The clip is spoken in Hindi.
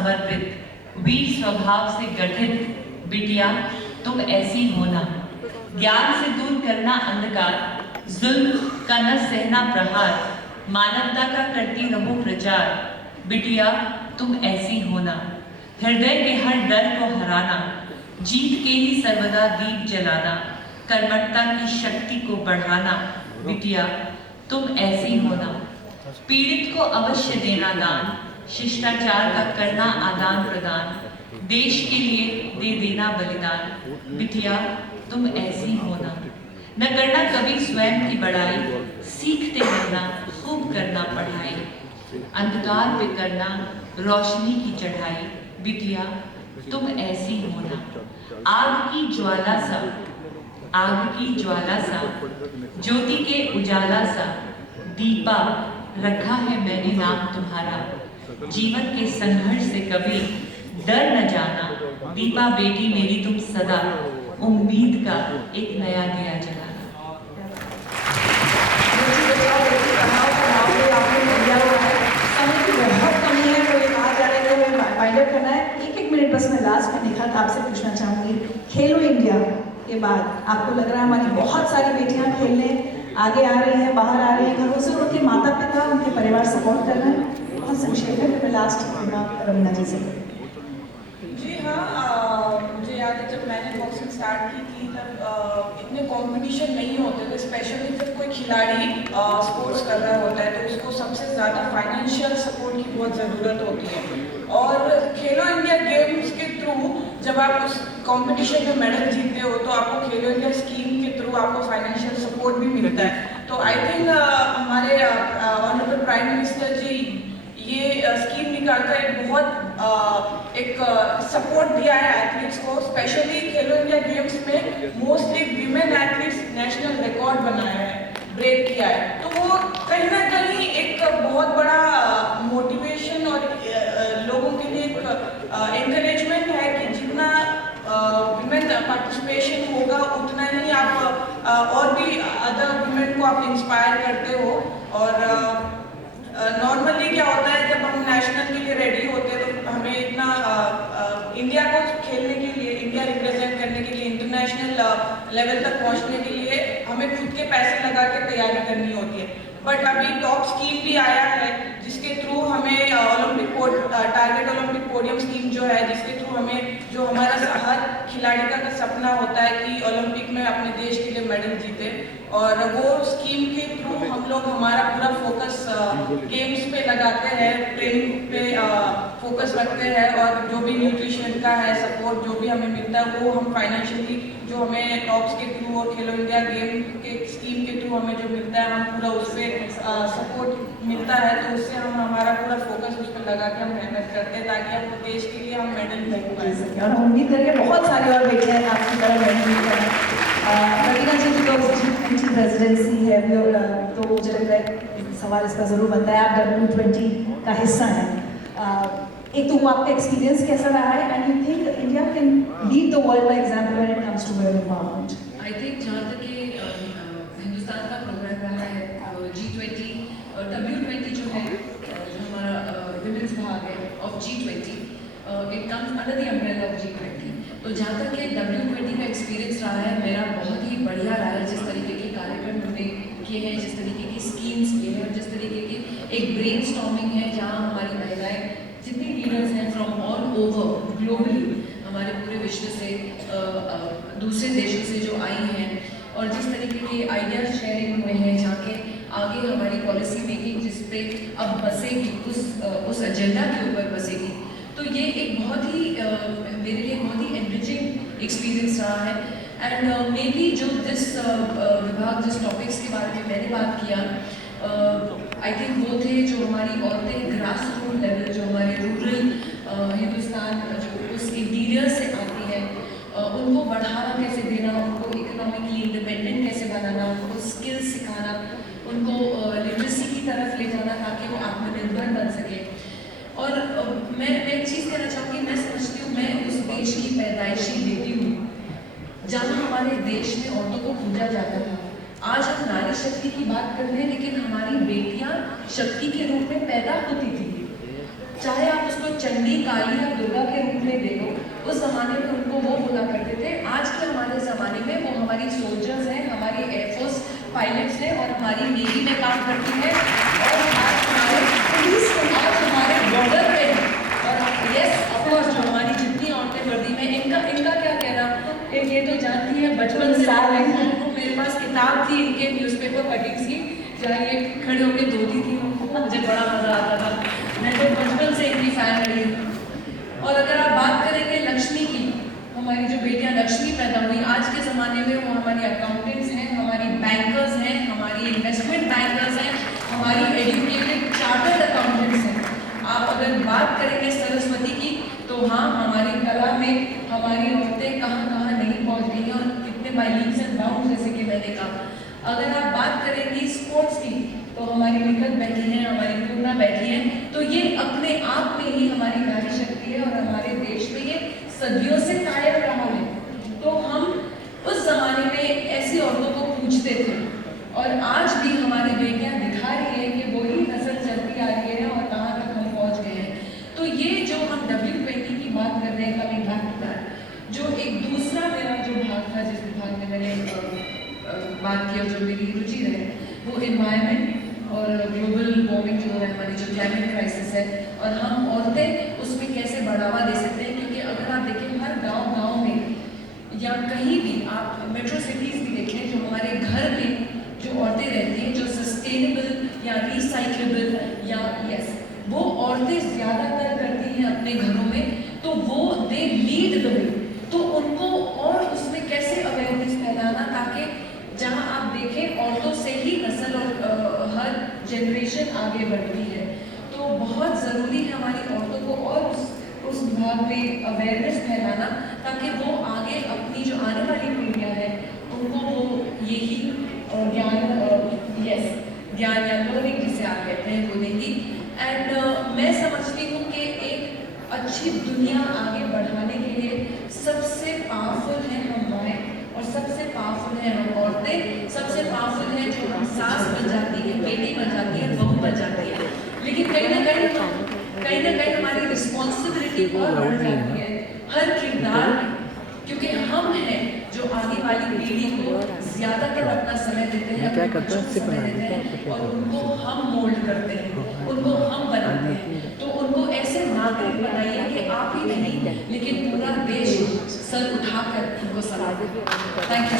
समर्पित वीर स्वभाव से गठित बिटिया तुम ऐसी होना, ज्ञान से दूर करना अंधकार, जुल्म का न सहना प्रहार, मानवता का करती रहो प्रचार। बिटिया तुम ऐसी होना, हृदय के हर डर को हराना, जीत के ही सर्वदा दीप जलाना, कर्मठता की शक्ति को बढ़ाना। बिटिया तुम ऐसी होना, पीड़ित को अवश्य देना दान, शिष्टाचार का करना आदान प्रदान, देश के लिए दे देना बलिदान। बिटिया तुम ऐसी होना, न करना कभी स्वयं की बड़ाई, सीखते रहना खूब करना पढ़ाई, अंधकार पे करना रोशनी की चढ़ाई। बिटिया तुम ऐसी होना, आग की ज्वाला सा, आग की ज्वाला सा, ज्योति के उजाला सा, दीपा रखा है मैंने नाम तुम्हारा, जीवन के संघर्ष से कभी डर न जाना। दीपा बेटी मेरी तुम सदा उम्मीद का एक नया दिया जलाना। समय की बहुत कमी है, तो ये कहा जा रहा है कि पायलट करना है। एक मिनट बस मैं लास्ट में निखत आपसे पूछना चाहूँगी, खेलो इंडिया के बाद आपको लग रहा है हमारी बहुत सारी बेटियां खेलने आगे आ रही हैं, बाहर आ रही हैं घरों से, उनके माता पिता उनके परिवार सपोर्ट कर रहे हैं? बहुत संक्षेप में मैं लास्ट रवीना जी से। जी हाँ, मुझे याद है जब मैंने बॉक्सिंग स्टार्ट की थी तब इतने कंपटीशन नहीं होते थे, स्पेशली जब कोई खिलाड़ी स्पोर्ट्स कर रहा होता है तो उसको सबसे ज़्यादा फाइनेंशियल सपोर्ट की बहुत ज़रूरत होती है। और खेलो इंडिया गेम्स के थ्रू जब आप उस कंपटीशन में मेडल जीतते हो तो आपको खेलो इंडिया स्कीम के थ्रू आपको फाइनेंशियल सपोर्ट भी मिलता है। तो आई थिंक हमारे ऑनरेबल प्राइम मिनिस्टर जी ये स्कीम निकालकर एक बहुत एक सपोर्ट दिया है एथलीट्स को, स्पेशली खेलो इंडिया गेम्स में mostly women athletes national record बनाया है, ब्रेक किया है। तो वो कहीं ना कहीं एक बहुत बड़ा मोटिवेशन और लोगों के लिए एक एनकरेजमेंट है कि जितना विमेन पार्टिसिपेशन होगा उतना ही आप और भी अदर विमेन को आप इंस्पायर करते हो। और नॉर्मली क्या होता है जब हम नेशनल के लिए रेडी होते हैं तो हमें इतना इंडिया को खेलने के लिए, इंडिया रिप्रेजेंट करने के लिए, इंटरनेशनल लेवल तक पहुंचने के लिए हमें खुद के पैसे लगा के तैयारी करनी होती है। बट अभी टॉप स्कीम भी आया है जिसके थ्रू हमें टारगेट ओलंपिक पोडियम स्कीम जो है, जिसके थ्रू हमें जो हमारा हर खिलाड़ी का सपना होता है कि ओलंपिक में अपने देश के लिए मेडल जीते, और वो स्कीम के थ्रू हम लोग हमारा पूरा फोकस गेम्स पे लगाते हैं, ट्रेनिंग पे फोकस रखते हैं, और जो भी न्यूट्रिशन का है सपोर्ट जो भी हमें मिलता है वो हम फाइनेंशियली जो हमें टॉप्स के थ्रू और खेलो इंडिया गेम के स्कीम के थ्रू हमें जो मिलता है हम पूरा उस पर सपोर्ट मिलता है, तो उससे हम हमारा पूरा फोकस उस पर लगा के हम मेहनत करते हैं ताकि हम देश के लिए हम मेडल जीत पाए सकें। और उम्मीद करिए बहुत सारे और बेटियां आपकी तरह मेडल करें। रवीना जी की तो G20 प्रेसिडेंसी है अभी, और तो मुझे लग रहा है सवाल इसका ज़रूर बनता है, आप W20 का हिस्सा हैं। एक तो वो आपका एक्सपीरियंस कैसा रहा है, and you think India can lead the world by example when it comes to women empowerment? I think जहाँ तक कि हिंदुस्तान का प्रोग्राम रहा है G20 और W20 जो है, जो हमारा विमेंस भाग है of G20, it comes under the umbrella of G20। तो जहाँ तक कि W20 का एक्सपीरियंस रहा है मेरा बहुत ही बढ़िया रहा है, जिस तरीके के कार्यक्रम हमने किए हैं, जिस तरीके की स्कीम्स किए हैं, जिस तरीके की एक ब्रेन स्टॉर्मिंग है जहाँ हमारी महिलाएं जितनी लीडर्स हैं फ्रॉम ऑल ओवर ग्लोबली हमारे पूरे विश्व से दूसरे देशों से जो आई हैं, और जिस तरीके के आइडिया शेयरिंग हुए हैं, जहाँ के आगे हमारी पॉलिसी मेकिंग जिस पे अब बसेगी उस एजेंडा के ऊपर बसेगी, तो ये एक बहुत ही मेरे लिए बहुत ही एनरिचिंग एक्सपीरियंस रहा है। एंड मे बी जो जिस विभाग जिस टॉपिक्स के बारे में मैंने बात किया, आई थिंक वो थे जो हमारी औरतें ग्रास रूट लेवल, जो हमारे रूरल हिंदुस्तान जो उस इंटीरियर से आती हैं, उनको बढ़ावा कैसे देना, उनको इकोनॉमिकली इंडिपेंडेंट कैसे बनाना, उनको स्किल्स सिखाना, उनको लिटरेसी की तरफ ले जाना ताकि वो आत्मनिर्भर बन सके। और मैं एक चीज़ कहना चाहूँगी, मैं समझती हूँ मैं उस देश की पैदाइशी बेटी हूँ जहाँ हमारे देश में औरतों को पूजा जाता था। आज हम नारी शक्ति की बात करते हैं, लेकिन हमारी बेटियाँ शक्ति के रूप में पैदा होती थी, चाहे आप उसको चंडी, काली या दुर्गा के रूप में दे लो, उस ज़माने में उनको वो बोला करते थे। आज के हमारे ज़माने में वो हमारी सोल्जर्स हैं, हमारी एयरफोर्स पायलट्स हैं और हमारी नेवी में काम करती है और आज हमारे पुलिस में, आज हमारे बॉर्डर पे है। और यस ऑफकोर्स जो हमारी जितनी औरतें वर्दी में, इनका क्या कहना, एक ये तो जानती है बचपन से मेरे पास किताब थी इनके न्यूज़पेपर कटिंग्स की, जहाँ ये खड़े होकर धोती थी, मुझे बड़ा मज़ा आता था। मैं तो बचपन से इनकी फैन रही हूँ। और अगर आप बात करेंगे लक्ष्मी की, हमारी जो बेटियां लक्ष्मी पैदा हुई आज के ज़माने में, वो हमारी अकाउंटेंट्स हैं, हमारी बैंकर्स हैं, हमारी इन्वेस्टमेंट बैंकर्स हैं, हमारी एजुकेटेड चार्टर्ड अकाउंटेंट्स हैं। आप अगर बात करेंगे सरस्वती की, तो हाँ, हमारी कला में हमारी औरतें कहाँ कहाँ नहीं पहुँच गई हैं और कितने बाई लीप्स एंड बाउंड्स, जैसे कि मैंने कहा। अगर आप बात करेंगी स्पोर्ट्स की, तो हमारी निखत बैठी हैं, हमारी पूर्णा बैठी हैं। तो ये अपने आप में ही हमारी नारी शक्ति है और हमारे देश में ये सदियों से कायम रहा है। तो हम उस जमाने में ऐसी औरतों को पूछते थे और आज भी हमारी बेटियां दिखा रही है कि वही नस्ल चलती आ रही है और कहाँ तक हम पहुँच गए हैं। तो ये जो हम W20 की बात कर रहे हैं, कमिंग बैक टू दैट, जो एक दूसरा मेरा जो भाग था, जिस विभाग में मैंने बात की और जो मेरी रुचि रहे, वो एनवायरनमेंट और ग्लोबल वार्मिंग जो है, हमारी जो क्लाइमेट क्राइसिस है, और हम औरतें उसमें कैसे बढ़ावा दे सकते हैं। क्योंकि अगर आप देखें हर गांव में या कहीं भी, आप मेट्रो सिटीज़ भी देखें, जो हमारे घर में जो औरतें रहती हैं, जो सस्टेनेबल या रिसाइक्लेबल या यस, वो औरतें ज़्यादातर करती हैं अपने घरों में, तो वो दे लीड द वे। तो उनको और उसमें कैसे अवेयरनेस फैलाना, ताकि जहाँ आप देखें औरतों से ही नस्ल और हर जनरेशन आगे बढ़ती है। तो बहुत ज़रूरी है हमारी औरतों को और उस विभाग में अवेयरनेस फैलाना, ताकि वो आगे अपनी जो आने वाली पीढ़ियाँ हैं उनको वो यही ज्ञान या लर्निंग जिसे आप कहते हैं वो देंगी। एंड मैं समझती हूँ कि एक अच्छी दुनिया आगे बढ़ाने के लिए सबसे पावरफुल है हम माएँ और सबसे पावरफुल है हम औरतें, सबसे पावरफुल है जो हम सास बन जाती है, बेटी बन जाती है, बहू बन जाती है। लेकिन कहीं ना कहीं हमारी रिस्पॉन्सिबिलिटी और बढ़ जाती है हर किरदार में, क्योंकि हम हैं जो आगे वाली पीढ़ी को ज़्यादातर अपना समय देते हैं, क्या करते हैं, समय देते हैं और उनको हम मोल्ड करते हैं, उनको हम बनाते हैं। तो उनको ऐसे नागरिक बनाइए कि आप ही नहीं लेकिन पूरा देश सर उठाकर उनको सलाह दे। Thank you.